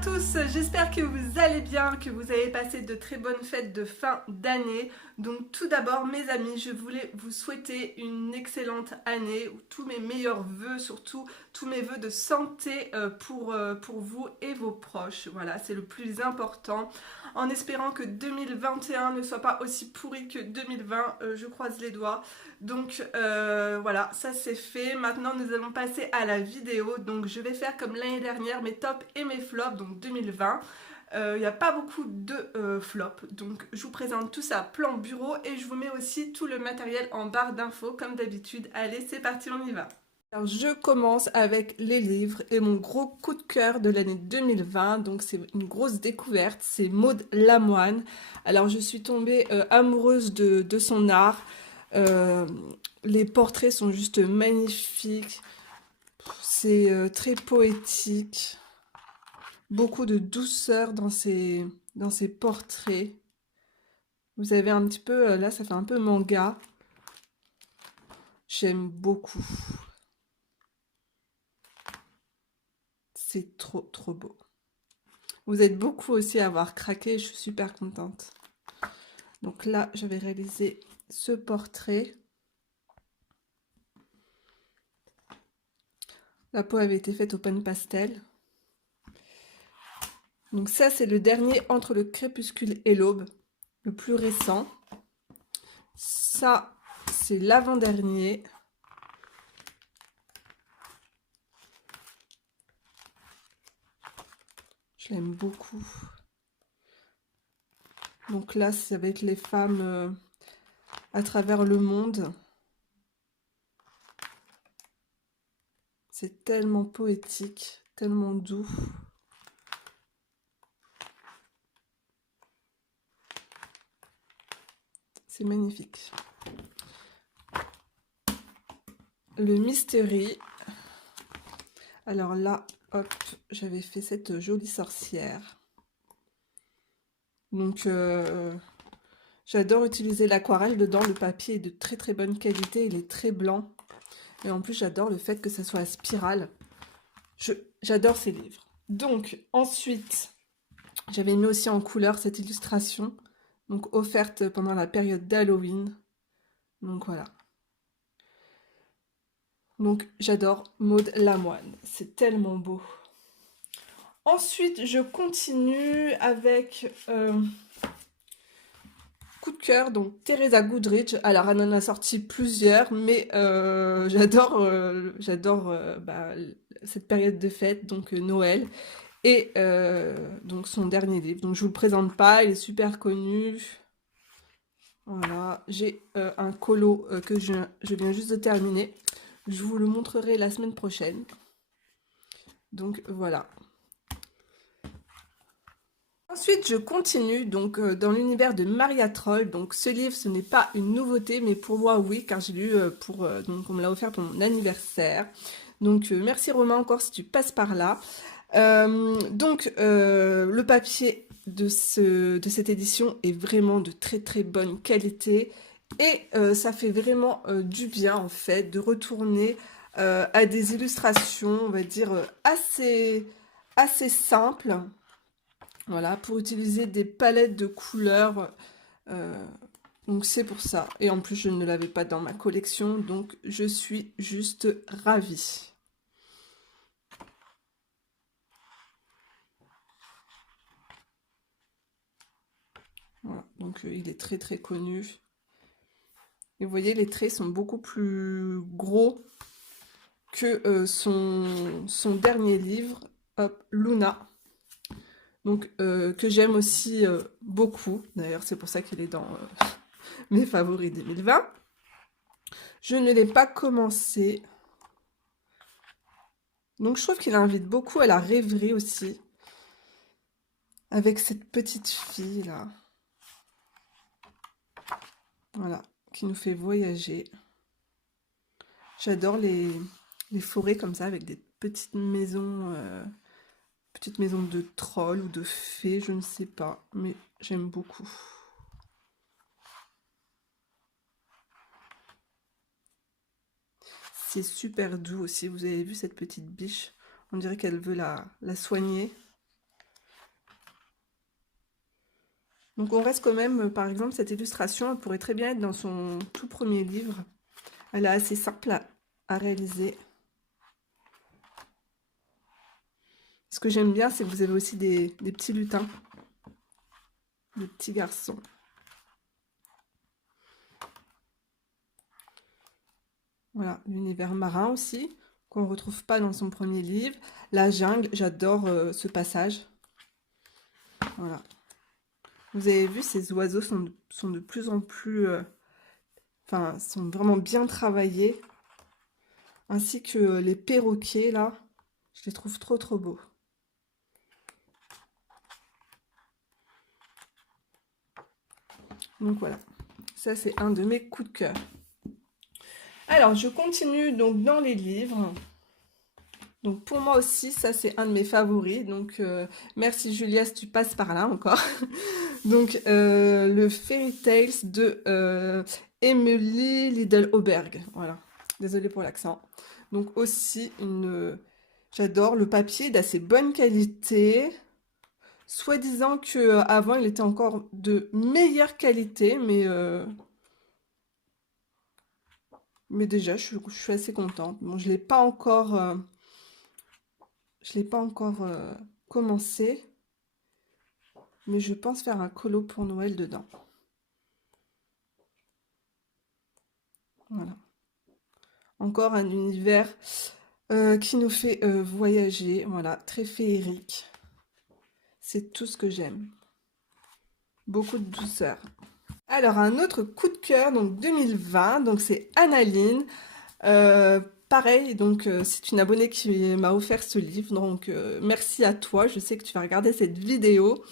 tous, j'espère que vous allez bien, que vous avez passé de très bonnes fêtes de fin d'année. Donc tout d'abord mes amis, je voulais vous souhaiter une excellente année, tous mes meilleurs vœux, surtout tous mes vœux de santé pour vous et vos proches. Voilà, c'est le plus important. En espérant que 2021 ne soit pas aussi pourri que 2020, je croise les doigts. Donc voilà, ça c'est fait. Maintenant nous allons passer à la vidéo. Donc je vais faire comme l'année dernière mes tops et mes flops, donc 2020. Il n'y a pas beaucoup de flops, donc je vous présente tout ça plan bureau et je vous mets aussi tout le matériel en barre d'infos comme d'habitude. Allez, c'est parti, on y va. Alors, je commence avec les livres et mon gros coup de cœur de l'année 2020, donc c'est une grosse découverte, c'est Maud Lamoine. Alors je suis tombée amoureuse de son art. Euh, les portraits sont juste magnifiques, c'est très poétique, beaucoup de douceur dans ses portraits. Vous avez un petit peu, là ça fait un peu manga, j'aime beaucoup, c'est trop beau. Vous êtes beaucoup aussi à avoir craqué, je suis super contente. Donc là, j'avais réalisé ce portrait. La peau avait été faite au pan pastel. Donc ça, c'est le dernier entre le crépuscule et l'aube, le plus récent. Ça, c'est l'avant-dernier. Je l'aime beaucoup. Donc là, c'est avec les femmes à travers le monde. C'est tellement poétique, tellement doux. C'est magnifique. Le Mystery. Alors là, hop, j'avais fait cette jolie sorcière. Donc, j'adore utiliser l'aquarelle dedans. Le papier est de très bonne qualité. Il est très blanc. Et en plus, j'adore le fait que ça soit à spirale. J'adore ces livres. Donc, ensuite, j'avais mis aussi en couleur cette illustration. Donc, offerte pendant la période d'Halloween. Donc, voilà. Donc, j'adore Maud Lamoine. C'est tellement beau. Ensuite, je continue avec coup de cœur, donc Teresa Goodrich. Alors, elle en a sorti plusieurs, mais j'adore cette période de fête, donc Noël, et donc son dernier livre. Donc, je vous le présente pas, il est super connu. Voilà, j'ai un colo que je viens juste de terminer. Je vous le montrerai la semaine prochaine. Donc, voilà. Ensuite, je continue donc dans l'univers de Maria Troll. Donc, ce livre, ce n'est pas une nouveauté, mais pour moi, oui, car j'ai lu donc on me l'a offert pour mon anniversaire. Donc, merci Romain encore si tu passes par là. Le papier de cette édition est vraiment de très bonne qualité et ça fait vraiment du bien en fait de retourner à des illustrations, on va dire assez simples. Voilà, pour utiliser des palettes de couleurs. euh, donc c'est pour ça. Et en plus, je ne l'avais pas dans ma collection, donc je suis juste ravie. Voilà, donc il est très connu. Et vous voyez, les traits sont beaucoup plus gros que son dernier livre, hop, Luna. Donc que j'aime aussi beaucoup. D'ailleurs, c'est pour ça qu'il est dans mes favoris 2020. Je ne l'ai pas commencé. Donc je trouve qu'il invite beaucoup à la rêverie aussi. Avec cette petite fille là. Voilà, qui nous fait voyager. J'adore les forêts comme ça avec des petites maisons de trolls ou de fées, je ne sais pas, mais j'aime beaucoup. C'est super doux aussi, vous avez vu cette petite biche, on dirait qu'elle veut la soigner. Donc on reste quand même, par exemple, cette illustration, elle pourrait très bien être dans son tout premier livre. Elle est assez simple à réaliser. Ce que j'aime bien, c'est que vous avez aussi des petits lutins, des petits garçons. Voilà, l'univers marin aussi, qu'on ne retrouve pas dans son premier livre. La jungle, j'adore ce passage. Voilà. Vous avez vu, ces oiseaux sont de plus en plus... enfin, sont vraiment bien travaillés. Ainsi que les perroquets, là. Je les trouve trop trop beaux. Donc voilà, ça c'est un de mes coups de cœur. Alors, je continue donc dans les livres. Donc pour moi aussi, ça c'est un de mes favoris. Donc merci Julia si tu passes par là encore. Donc le Fairy Tales de Emily Lidl-Oberg. Voilà, désolée pour l'accent. Donc aussi j'adore le papier d'assez bonne qualité. Soi-disant que avant il était encore de meilleure qualité, mais déjà je suis assez contente. Bon, je l'ai pas encore commencé, mais je pense faire un colo pour Noël dedans. Voilà. Encore un univers qui nous fait voyager. Voilà, très féerique. C'est tout ce que j'aime. Beaucoup de douceur. Alors, un autre coup de cœur, donc 2020, donc c'est Annaline. Pareil, donc c'est une abonnée qui m'a offert ce livre, donc merci à toi, je sais que tu vas regarder cette vidéo.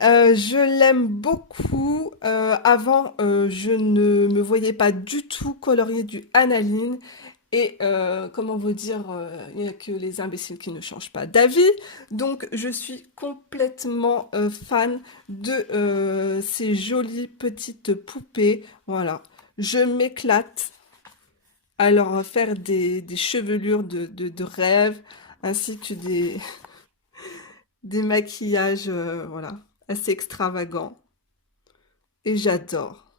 Je l'aime beaucoup. Avant, je ne me voyais pas du tout colorier du aniline. Et comment vous dire, il n'y a que les imbéciles qui ne changent pas d'avis. Donc, je suis complètement fan de ces jolies petites poupées. Voilà, je m'éclate à leur faire des chevelures de rêve, ainsi que des maquillages, voilà, assez extravagants. Et j'adore.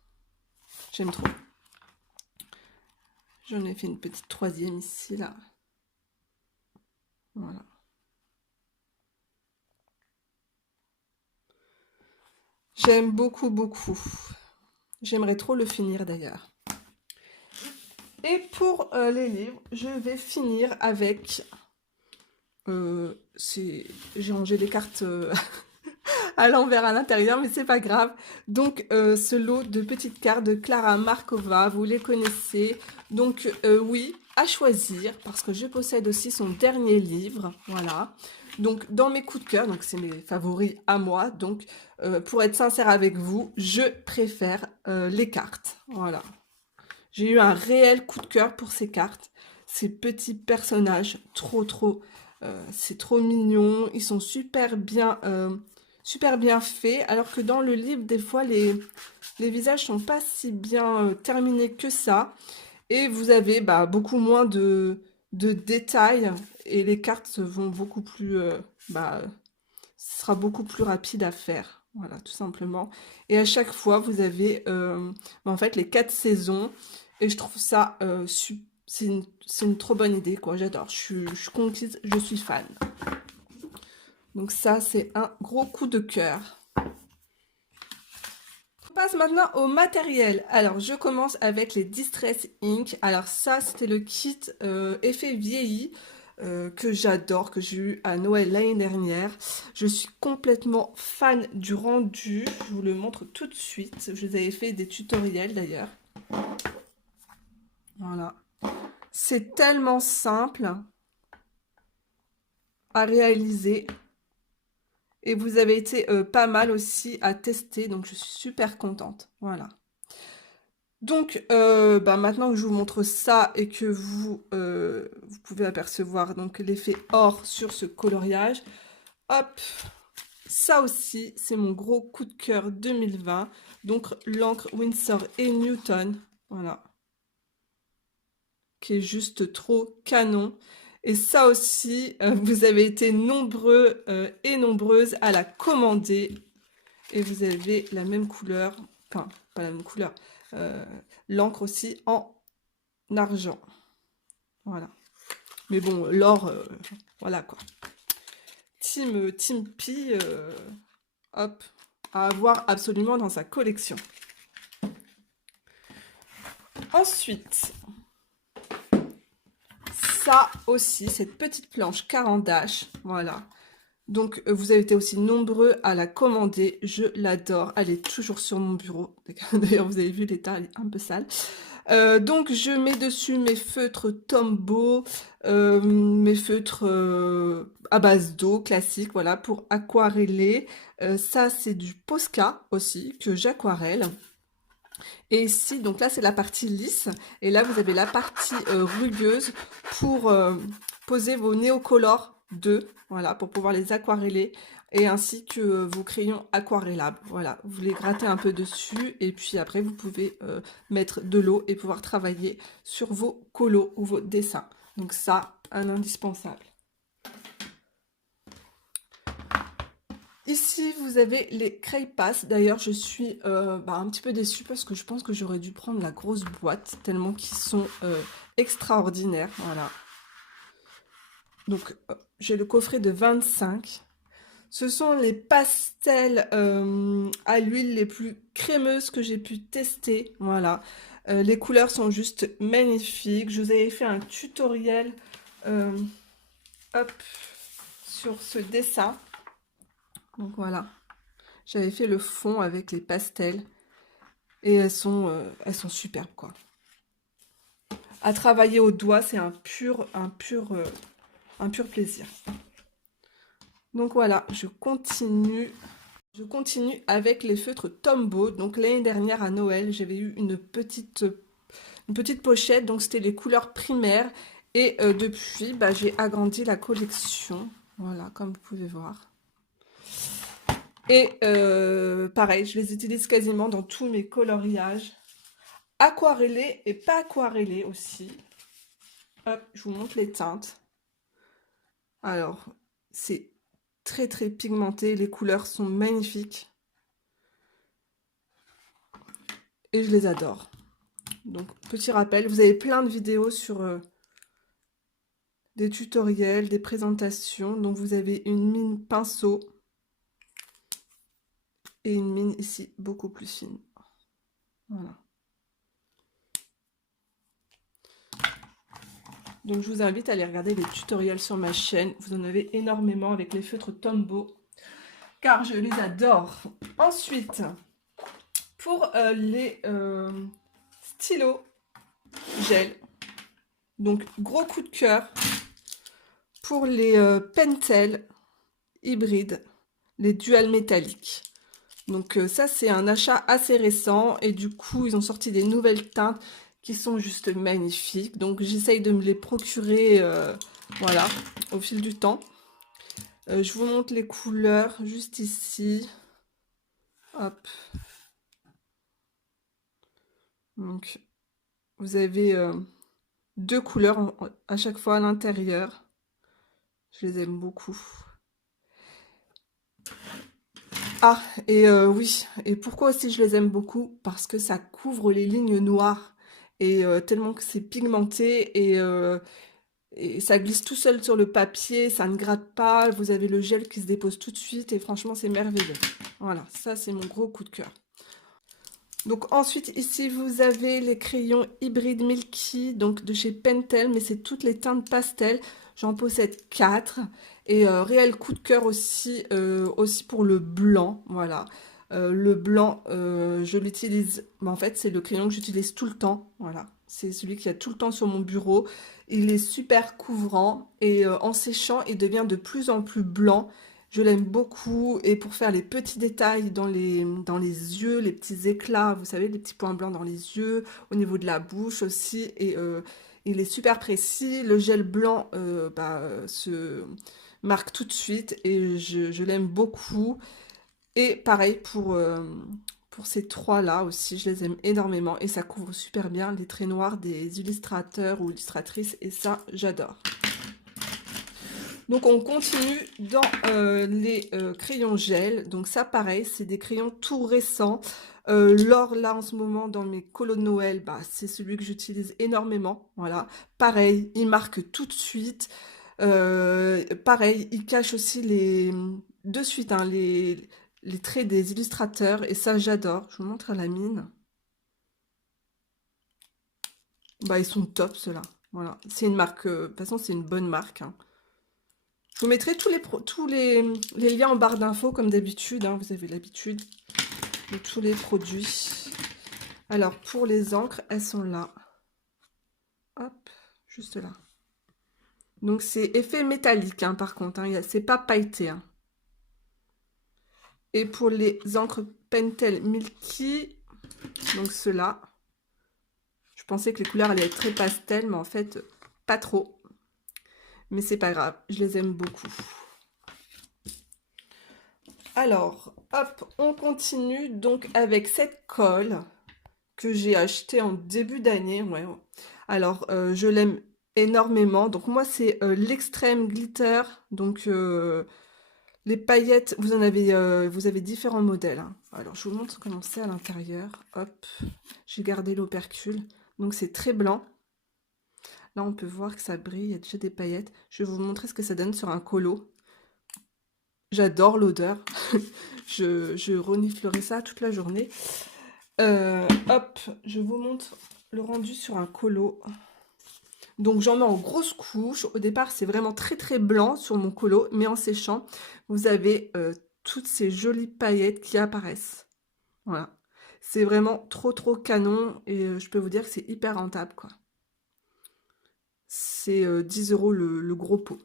J'aime trop. J'en ai fait une petite troisième ici, là. Voilà. J'aime beaucoup, beaucoup. J'aimerais trop le finir d'ailleurs. Et pour les livres, je vais finir avec... j'ai rangé les cartes à l'envers à l'intérieur, mais c'est pas grave. Donc, ce lot de petites cartes de Clara Markova, vous les connaissez. Donc, oui, à choisir, parce que je possède aussi son dernier livre, voilà. Donc, dans mes coups de cœur, donc c'est mes favoris à moi, donc pour être sincère avec vous, je préfère les cartes, voilà. J'ai eu un réel coup de cœur pour ces cartes, ces petits personnages, c'est trop mignon, ils sont super bien faits, alors que dans le livre, des fois, les visages sont pas si bien terminés que ça, et vous avez beaucoup moins de détails, et les cartes vont beaucoup plus, ce sera beaucoup plus rapide à faire, voilà, tout simplement. Et à chaque fois, vous avez, en fait, les 4 saisons, et je trouve ça, c'est une trop bonne idée, quoi, j'adore, je suis conquise, je suis fan. Donc ça, c'est un gros coup de cœur. On passe maintenant au matériel. Alors, je commence avec les Distress Ink. Alors ça, c'était le kit effet vieilli que j'adore, que j'ai eu à Noël l'année dernière. Je suis complètement fan du rendu. Je vous le montre tout de suite. Je vous avais fait des tutoriels d'ailleurs. Voilà. C'est tellement simple à réaliser. Et vous avez été pas mal aussi à tester, donc je suis super contente. Voilà. Donc, maintenant que je vous montre ça et que vous pouvez apercevoir donc l'effet or sur ce coloriage, hop, ça aussi, c'est mon gros coup de cœur 2020. Donc, l'encre Winsor et Newton, voilà, qui est juste trop canon. Et ça aussi, vous avez été nombreux et nombreuses à la commander. Et vous avez la même couleur, enfin, pas la même couleur, l'encre aussi en argent. Voilà. Mais bon, l'or, voilà quoi. Team P, hop, à avoir absolument dans sa collection. Ensuite, ça aussi, cette petite planche Caran d'Ache, voilà. Donc, vous avez été aussi nombreux à la commander. Je l'adore. Elle est toujours sur mon bureau. D'ailleurs, vous avez vu l'état, elle est un peu sale. Donc, je mets dessus mes feutres Tombow, mes feutres à base d'eau classique, voilà, pour aquareller. Ça, c'est du Posca aussi, que j'aquarelle. Et ici, donc là, c'est la partie lisse. Et là, vous avez la partie rugueuse pour poser vos néocolores 2, voilà, pour pouvoir les aquareller. Et ainsi que vos crayons aquarellables. Voilà, vous les grattez un peu dessus. Et puis après, vous pouvez mettre de l'eau et pouvoir travailler sur vos colos ou vos dessins. Donc ça, un indispensable. Ici, vous avez les Craypass. D'ailleurs, je suis un petit peu déçue parce que je pense que j'aurais dû prendre la grosse boîte, tellement qu'ils sont extraordinaires. Voilà. Donc, j'ai le coffret de 25. Ce sont les pastels à l'huile les plus crémeuses que j'ai pu tester. Voilà. Les couleurs sont juste magnifiques. Je vous avais fait un tutoriel hop, sur ce dessin. Donc voilà, j'avais fait le fond avec les pastels et elles sont superbes quoi. À travailler au doigt, c'est un pur plaisir. Donc voilà, je continue avec les feutres Tombow. Donc l'année dernière à Noël, j'avais eu une petite pochette, donc c'était les couleurs primaires. Et depuis, j'ai agrandi la collection. Voilà, comme vous pouvez voir. Et pareil, je les utilise quasiment dans tous mes coloriages. Aquarellés et pas aquarellés aussi. Hop, je vous montre les teintes. Alors, c'est très très pigmenté. Les couleurs sont magnifiques. Et je les adore. Donc, petit rappel, vous avez plein de vidéos sur des tutoriels, des présentations. Donc, vous avez une mine pinceau. Et une mine ici beaucoup plus fine. Voilà. Donc je vous invite à aller regarder les tutoriels sur ma chaîne. Vous en avez énormément avec les feutres Tombow, car je les adore. Ensuite, pour les stylos gel, donc gros coup de cœur pour les Pentel hybrides, les dual métalliques. Donc ça c'est un achat assez récent et du coup ils ont sorti des nouvelles teintes qui sont juste magnifiques. Donc j'essaye de me les procurer voilà, au fil du temps. Je vous montre les couleurs juste ici. Hop. Donc vous avez deux couleurs à chaque fois à l'intérieur. Je les aime beaucoup. Ah, et oui, et pourquoi aussi je les aime beaucoup? Parce que ça couvre les lignes noires. Et tellement que c'est pigmenté et ça glisse tout seul sur le papier, ça ne gratte pas, vous avez le gel qui se dépose tout de suite et franchement c'est merveilleux. Voilà, ça c'est mon gros coup de cœur. Donc ensuite ici vous avez les crayons hybrides Milky, donc de chez Pentel, mais c'est toutes les teintes pastel. J'en possède 4 et réel coup de cœur aussi, aussi pour le blanc, voilà. Le blanc, je l'utilise, en fait c'est le crayon que j'utilise tout le temps, voilà. C'est celui qui a tout le temps sur mon bureau. Il est super couvrant et en séchant, il devient de plus en plus blanc. Je l'aime beaucoup et pour faire les petits détails dans les yeux, les petits éclats, vous savez, les petits points blancs dans les yeux, au niveau de la bouche aussi. Et il est super précis. Le gel blanc se marque tout de suite et je l'aime beaucoup. Et pareil pour ces trois-là aussi, je les aime énormément et ça couvre super bien les traits noirs des illustrateurs ou illustratrices et ça, j'adore. Donc on continue dans les crayons gel. Donc ça pareil, c'est des crayons tout récents. L'or là en ce moment dans mes colos de Noël, bah, c'est celui que j'utilise énormément. Voilà. Pareil, il marque tout de suite. Pareil, il cache aussi de suite hein, les traits des illustrateurs. Et ça j'adore. Je vous montre à la mine. Bah ils sont top ceux-là. Voilà. C'est une marque, de toute façon c'est une bonne marque, hein. Je vous mettrai tous les liens en barre d'infos comme d'habitude, hein, vous avez l'habitude de tous les produits. Alors pour les encres, elles sont là. Hop, juste là. Donc c'est effet métallique hein, par contre, hein, c'est pas pailleté. Hein. Et pour les encres Pentel Milky, donc ceux-là, je pensais que les couleurs allaient être très pastel, mais en fait pas trop. Mais c'est pas grave, je les aime beaucoup. Alors, hop, on continue donc avec cette colle que j'ai achetée en début d'année. Ouais. Alors, je l'aime énormément. Donc, moi, c'est l'extrême glitter. Donc, les paillettes, vous avez différents modèles. Hein. Alors, je vous montre comment c'est à l'intérieur. Hop, j'ai gardé l'opercule. Donc, c'est très blanc. Là, on peut voir que ça brille. Il y a déjà des paillettes. Je vais vous montrer ce que ça donne sur un colo. J'adore l'odeur. je reniflerai ça toute la journée. Hop, je vous montre le rendu sur un colo. Donc j'en mets en grosse couche. Au départ, c'est vraiment très très blanc sur mon colo, mais en séchant, vous avez toutes ces jolies paillettes qui apparaissent. Voilà. C'est vraiment trop trop canon et je peux vous dire que c'est hyper rentable quoi. C'est 10 € le gros pot.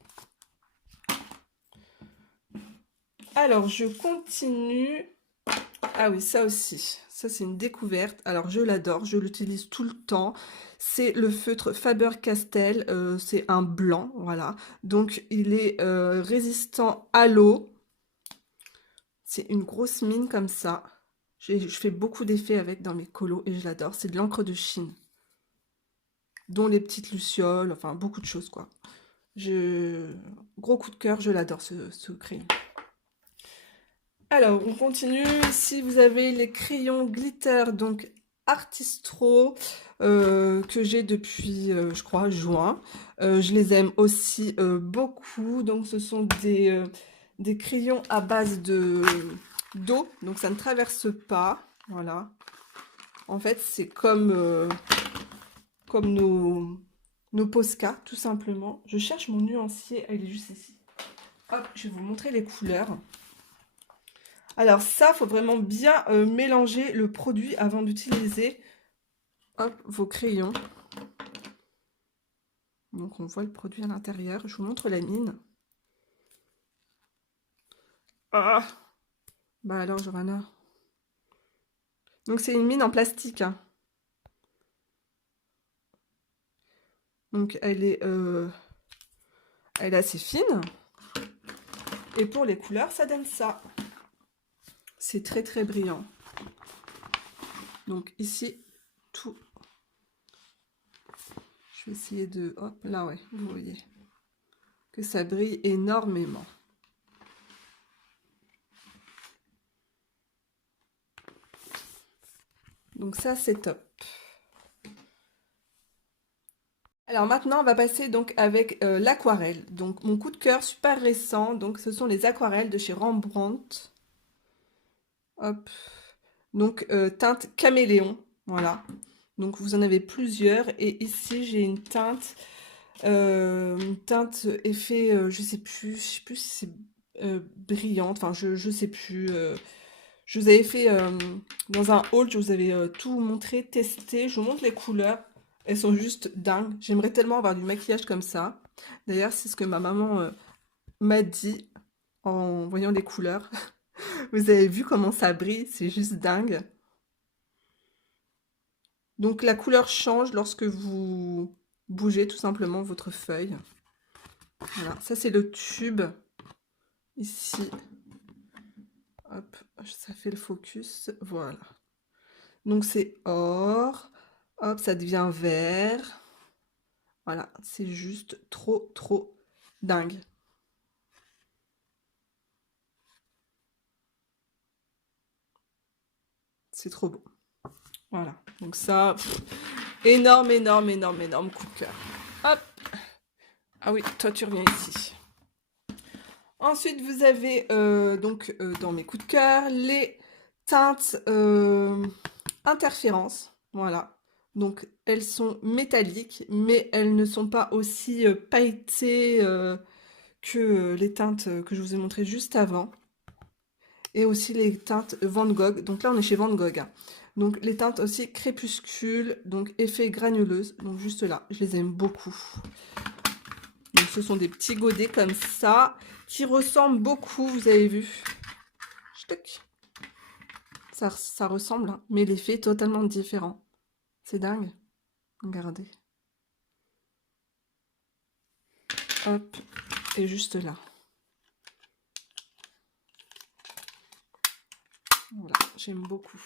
Alors, je continue. Ah oui, ça aussi. Ça, c'est une découverte. Alors, je l'adore. Je l'utilise tout le temps. C'est le feutre Faber-Castell. C'est un blanc, voilà. Donc, il est résistant à l'eau. C'est une grosse mine comme ça. Je fais beaucoup d'effets avec dans mes colos et je l'adore. C'est de l'encre de Chine. Dont les petites lucioles. Enfin, beaucoup de choses, quoi. Gros coup de cœur, je l'adore, ce crayon. Alors, on continue. Ici, vous avez les crayons glitter, donc Artistro, que j'ai depuis, je crois, juin. Je les aime aussi beaucoup. Donc, ce sont des crayons à base d'eau, donc ça ne traverse pas. Voilà. En fait, c'est comme nos Posca, tout simplement. Je cherche mon nuancier, il est juste ici. Hop, je vais vous montrer les couleurs. Alors ça, il faut vraiment bien mélanger le produit avant d'utiliser vos crayons. Donc on voit le produit à l'intérieur. Je vous montre la mine. Ah, bah alors Johanna. Donc c'est une mine en plastique. Hein. Donc elle est assez fine. Et pour les couleurs, ça donne ça. C'est très très brillant. Donc ici, tout. Je vais essayer de... Hop, là ouais, vous voyez. Que ça brille énormément. Donc ça, c'est top. Alors maintenant, on va passer donc avec l'aquarelle. Donc mon coup de cœur super récent, donc ce sont les aquarelles de chez Rembrandt. Hop. Donc teinte caméléon, voilà. Donc vous en avez plusieurs et ici j'ai une teinte effet, je sais plus si c'est brillante, enfin je sais plus. Je vous avais fait dans un haul, je vous avais tout montré, testé. Je vous montre les couleurs. Elles sont juste dingues. J'aimerais tellement avoir du maquillage comme ça. D'ailleurs, c'est ce que ma maman m'a dit en voyant les couleurs. Vous avez vu comment ça brille, c'est juste dingue. Donc la couleur change lorsque vous bougez tout simplement votre feuille. Voilà, ça c'est le tube. Ici. Hop, ça fait le focus. Voilà. Donc c'est or. Hop, ça devient vert. Voilà, c'est juste trop, trop dingue. c'est trop beau. Voilà, donc ça, énorme, énorme, énorme, énorme coup de cœur. Hop. Ah oui, toi tu reviens ici. Ensuite, vous avez dans mes coups de cœur les teintes interférence. Voilà. Donc, elles sont métalliques, mais elles ne sont pas aussi pailletées que les teintes que je vous ai montrées juste avant. Et aussi les teintes Van Gogh. Donc là, on est chez Van Gogh, hein. Donc, les teintes aussi crépuscule, donc effet granuleuse. Donc, juste là, je les aime beaucoup. Donc, ce sont des petits godets comme ça, qui ressemblent beaucoup, vous avez vu. Ça ressemble, hein, mais l'effet est totalement différent. C'est dingue. Regardez. Hop, et juste là. Voilà, j'aime beaucoup.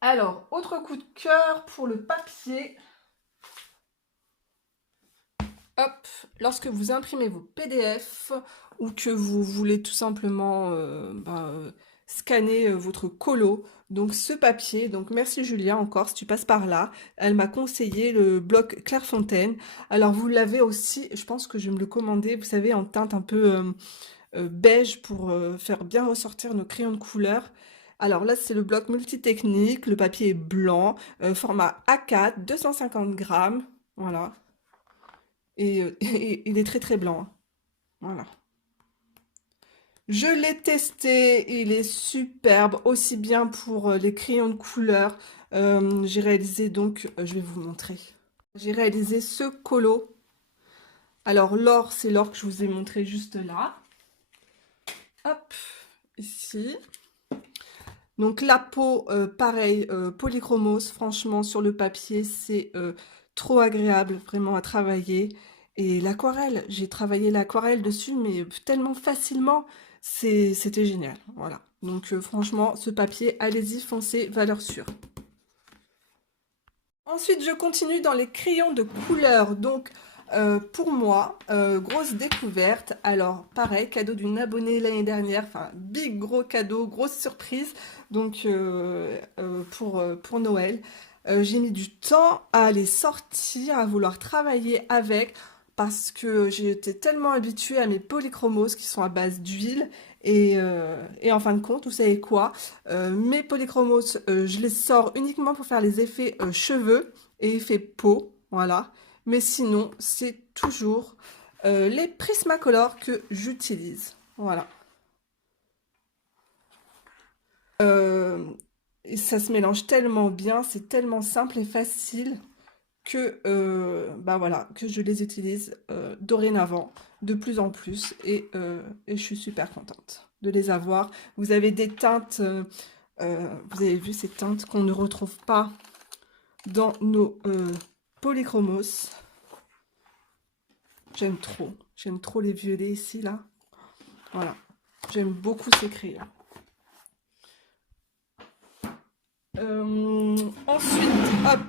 Alors, autre coup de cœur pour le papier. Hop, lorsque vous imprimez vos PDF ou que vous voulez tout simplement scanner votre colo, donc ce papier, donc merci Julia encore si tu passes par là, elle m'a conseillé le bloc Clairefontaine. Alors vous l'avez aussi, je pense que je vais me le commander, vous savez, en teinte un peu beige pour faire bien ressortir nos crayons de couleur. Alors là, c'est le bloc multitechnique, le papier est blanc, format A4, 250 grammes, voilà. Et il est très très blanc, hein. Voilà. Je l'ai testé, il est superbe, aussi bien pour les crayons de couleur. J'ai réalisé donc, je vais vous montrer. J'ai réalisé ce colo. Alors l'or, c'est l'or que je vous ai montré juste là. Hop, ici. Donc la peau, pareil, polychromose, franchement sur le papier, c'est trop agréable vraiment à travailler. Et l'aquarelle, j'ai travaillé l'aquarelle dessus, mais tellement facilement, c'était génial. Voilà. Donc franchement, ce papier, allez-y, foncez, valeur sûre. Ensuite, je continue dans les crayons de couleur. Donc, pour moi, grosse découverte. Alors, pareil, cadeau d'une abonnée l'année dernière. Enfin, big gros cadeau, grosse surprise. Donc, pour Noël. J'ai mis du temps à les sortir, à vouloir travailler avec. Parce que j'étais tellement habituée à mes polychromos qui sont à base d'huile. Et en fin de compte, vous savez quoi? Mes polychromos, je les sors uniquement pour faire les effets cheveux et effets peau, voilà. Mais sinon, c'est toujours les Prismacolor que j'utilise, voilà. Et ça se mélange tellement bien, c'est tellement simple et facile que, voilà, que je les utilise dorénavant de plus en plus et je suis super contente de les avoir. Vous avez des teintes, vous avez vu ces teintes qu'on ne retrouve pas dans nos polychromos. J'aime trop les violets ici, là. Voilà, j'aime beaucoup ces crayons. Ensuite, hop,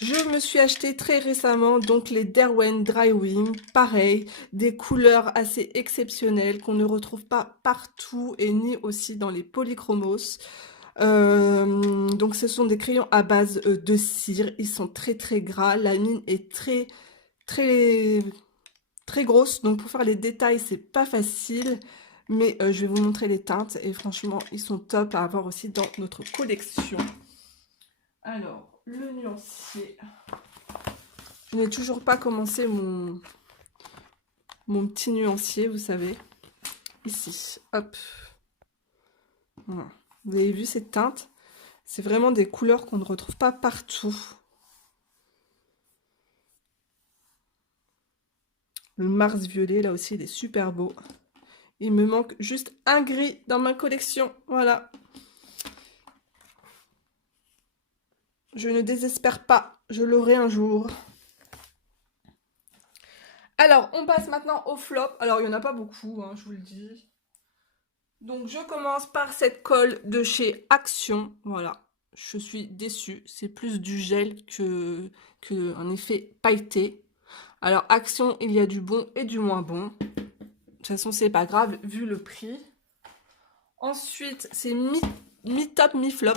je me suis acheté très récemment donc les Derwent Drywing, pareil, des couleurs assez exceptionnelles qu'on ne retrouve pas partout et ni aussi dans les polychromos. Donc ce sont des crayons à base de cire, ils sont très très gras, la mine est très très très grosse, donc pour faire les détails c'est pas facile, mais je vais vous montrer les teintes et franchement ils sont top à avoir aussi dans notre collection. Alors le nuancier, je n'ai toujours pas commencé mon petit nuancier, vous savez, ici, hop, voilà. Vous avez vu cette teinte, c'est vraiment des couleurs qu'on ne retrouve pas partout. Le Mars violet, là aussi, il est super beau. Il me manque juste un gris dans ma collection. Voilà. Je ne désespère pas. Je l'aurai un jour. Alors, on passe maintenant au flop. Alors, il n'y en a pas beaucoup, hein, je vous le dis. Donc, je commence par cette colle de chez Action. Voilà. Je suis déçue. C'est plus du gel que un effet pailleté. Alors, Action, il y a du bon et du moins bon. toute façon, c'est pas grave vu le prix. Ensuite, c'est mi-top, mi-flop.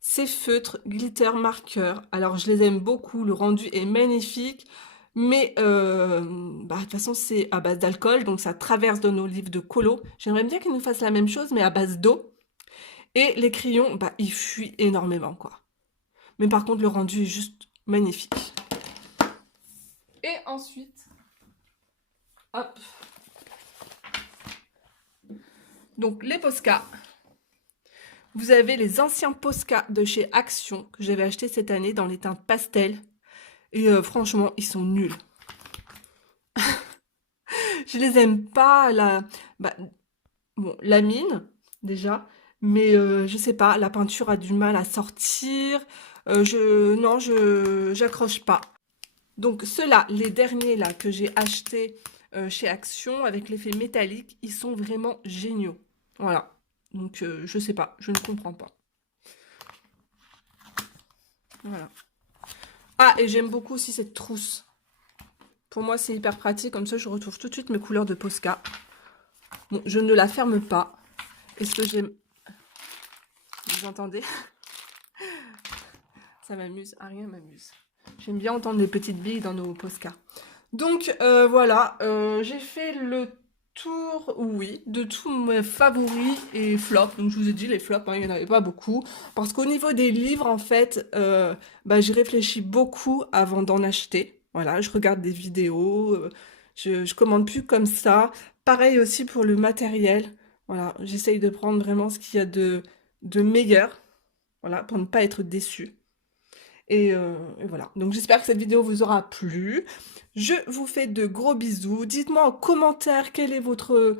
Ces feutres glitter marqueur. Alors, je les aime beaucoup. Le rendu est magnifique. Mais, de toute façon, c'est à base d'alcool. Donc, ça traverse dans nos livres de colo. J'aimerais bien qu'ils nous fassent la même chose, mais à base d'eau. Et les crayons, ils fuient énormément, quoi. Mais par contre, le rendu est juste magnifique. Et ensuite, hop. Donc, les Posca. Vous avez les anciens Posca de chez Action que j'avais acheté cette année dans les teintes pastel. Et franchement, ils sont nuls. Je les aime pas. La mine, déjà. Mais je sais pas, la peinture a du mal à sortir. Non, j'accroche pas. Donc ceux-là, les derniers là que j'ai achetés chez Action avec l'effet métallique, ils sont vraiment géniaux. Voilà. Donc je sais pas, je ne comprends pas. Voilà. Ah, et j'aime beaucoup aussi cette trousse. Pour moi, c'est hyper pratique. Comme ça, je retrouve tout de suite mes couleurs de Posca. Bon, je ne la ferme pas. Est-ce que j'aime... Vous entendez? Ça m'amuse. Ah, rien m'amuse. J'aime bien entendre les petites billes dans nos Posca. Donc, voilà. J'ai fait le tour, oui, de tous mes favoris et flops. Donc, je vous ai dit, les flops, il n'y en avait pas beaucoup. Parce qu'au niveau des livres, en fait, j'y réfléchis beaucoup avant d'en acheter. Voilà, je regarde des vidéos. Je commande plus comme ça. Pareil aussi pour le matériel. Voilà, j'essaye de prendre vraiment ce qu'il y a de meilleur. Voilà, pour ne pas être déçue. Et voilà, donc j'espère que cette vidéo vous aura plu. Je vous fais de gros bisous. Dites-moi en commentaire quel est votre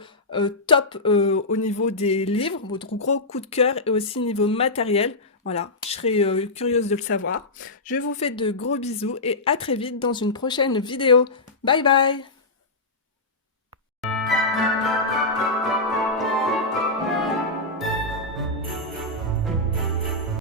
top au niveau des livres, votre gros coup de cœur et aussi niveau matériel. Voilà, je serais curieuse de le savoir. Je vous fais de gros bisous et à très vite dans une prochaine vidéo. Bye bye!